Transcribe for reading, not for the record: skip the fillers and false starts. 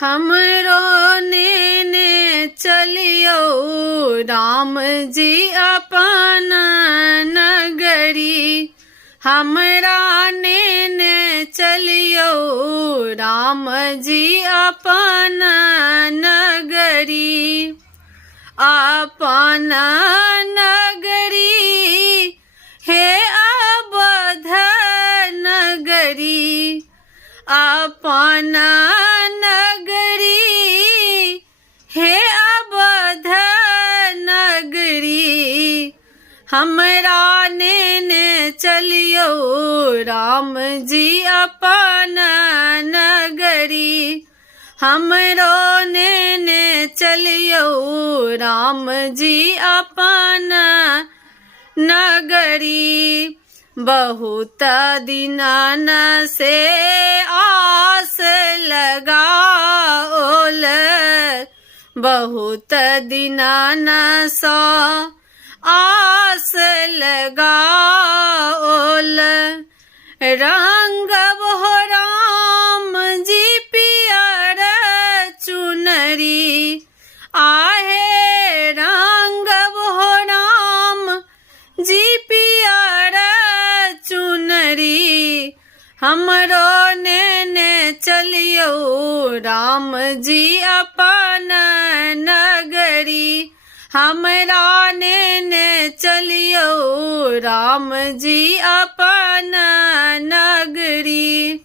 हमरो नेने चलियो राम जी अपन नगरी। हमरा नेने चलियो राम जी अपन नगरी। अपन नगरी हे अवध नगरी। अपन नगरी हे अवध नगरी। हमरा नेने चलियो राम जी अपन नगरी। हमरो नेने चलियो राम जी अपन नगरी। बहुत दिनन से आस लगाओल, बहुत दिनन सँ आस लगाओल। रंग हो राम जी पियर चुनरी। आहे रंग हो राम जी पियर चुनरी। हमरो नेने चलियो राम जी अपन नगरी। हमरा नेने चलियो राम जी अपन नगरी।